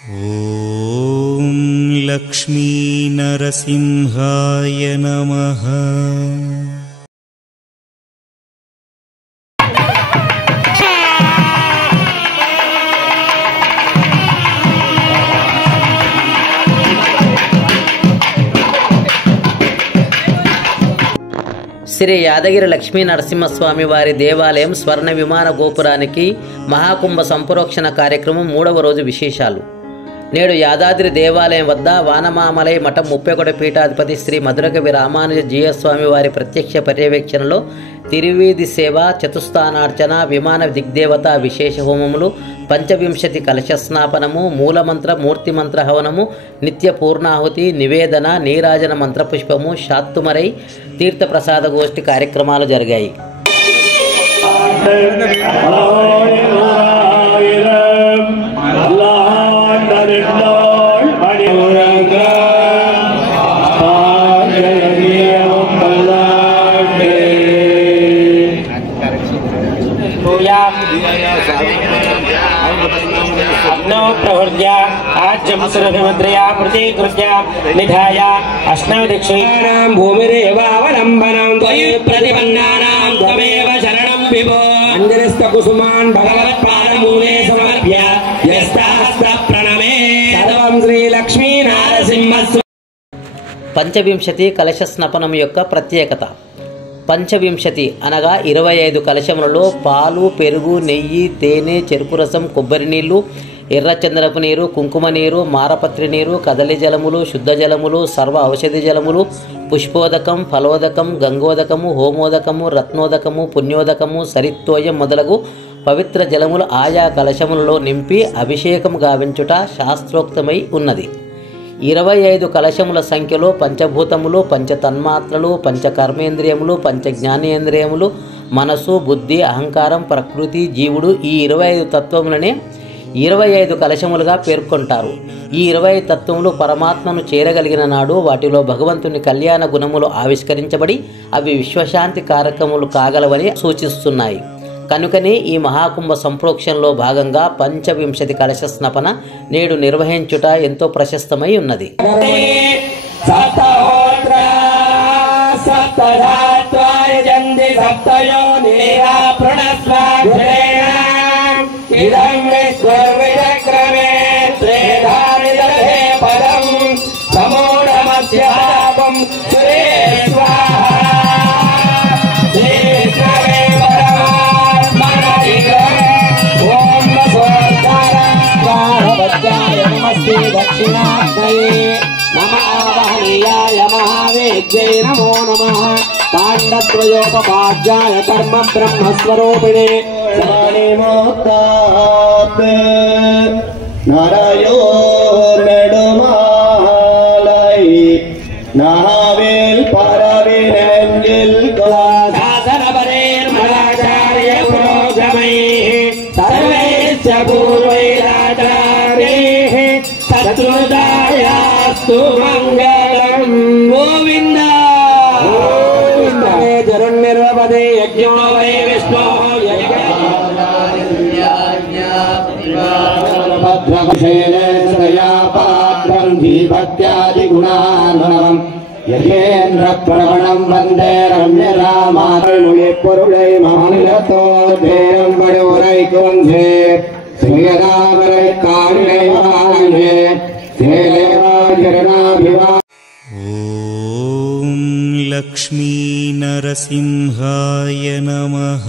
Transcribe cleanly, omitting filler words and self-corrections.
ఓం లక్ష్మీ నరసింహాయ నమః। శ్రీ యాదగిరి లక్ష్మీ నరసింహస్వామి వారి దేవాలయం స్వర్ణ విమాన గోపురానికి మహాకుంభ సంప్రోక్షణ కార్యక్రమం 3వ రోజు విశేషాలు. నేడు యాదాద్రి దేవాలయం వద్ద వానమామలై మఠం 31 పీఠాధిపతి శ్రీ మధురకవి రామానుజ జీయస్వామి వారి ప్రత్యక్ష పర్యవేక్షణలో తిరువీధి సేవ, చతుస్థానార్చన, విమాన దిగ్దేవత విశేష హోమములు, పంచవింశతి కలశస్నాపనము, మూలమంత్ర మూర్తిమంత్ర హవనము, నిత్య పూర్ణాహుతి, నివేదన, నీరాజన మంత్రపుష్పము, శాత్తుమరై తీర్థప్రసాద గోష్ఠి కార్యక్రమాలు జరిగాయి. प्रवर्ज्य आज्यं सुरभिमुद्रया प्रतीकृत्य निधाय अष्टदिक्षीणां भूमिरेवावलम्बनं त्वयि प्रतिपन्नानां त्वमेव शरणं विभो अञ्जलिस्तकुसुमान् भगवत्पादमूले समर्प्य यस्तास्तप्रणमे सर्वं श्रीलक्ष्मी नारसिंहस्वामी। పంచవింశతి కలశ స్నపనం యొక్క ప్రత్యేకత. పంచవింశతి అనగా 25 కలశములలో పాలు, పెరుగు, నెయ్యి, తేనె, చెరుకు రసం, కొబ్బరి నీళ్లు, ఎర్రచందనపు నీరు, కుంకుమ నీరు, మారపత్రి నీరు, కదలి జలములు, శుద్ధ జలములు, సర్వ ఔషధి జలములు, పుష్పోదకం, ఫలోదకం, గంగోదకము, హోమోదకము, రత్నోదకము, పుణ్యోదకము, సరిత్తోయం మొదలగు పవిత్ర జలములు ఆయా కలశములలో నింపి అభిషేకం గావించుట శాస్త్రోక్తమై ఉన్నది. 25 కలశముల సంఖ్యలో పంచభూతములు, పంచతన్మాత్రలు, పంచకర్మేంద్రియములు, పంచజ్ఞానేంద్రియములు, మనసు, బుద్ధి, అహంకారం, ప్రకృతి, జీవుడు ఈ 25 తత్వములనే 25 కలశములుగా పేర్కొంటారు. ఈ 20 తత్వములు పరమాత్మను చేరగలిగిన నాడు వాటిలో భగవంతుని కళ్యాణ గుణములు ఆవిష్కరించబడి అవి విశ్వశాంతి కారకములు కాగలవని సూచిస్తున్నాయి. కనుకనే ఈ మహాకుంభ సంప్రోక్షణలో భాగంగా పంచవింశతి కలశ స్నపన నేడు నిర్వహించుట ఎంతో ప్రశస్తమై ఉన్నది. दक्षिणाग्नये नमः महावेद्यै नमो नमः काण्डद्वयोपपाद्याय कर्म ब्रह्मस्वरूपिणे मोक्तात् नरयो नेडुमालै नावेल परविनेंजिल दासनवरेर्मलाचार्य पुरोगमैः सर्वैश्च पूर्वैराचार्यैः शत्रुदायास्तु मंगलम। गोविंद गोविंद जरुन्निर्वपदे यज्ञो वै विष्णो भद्रकुशेलेन्द्रया पात्रं धीभक्त्यादिगुणार्णवम् यजेन्द्रप्रवणं वन्दे रम्यरामामुनिपुरुषै मानिलतो धेयं वडोरैकुवंशे श्रीयदावरै कारुणैवान्ये श्रीदेवाचरणाभिवा। ఓం లక్ష్మీ నరసింహాయ నమః।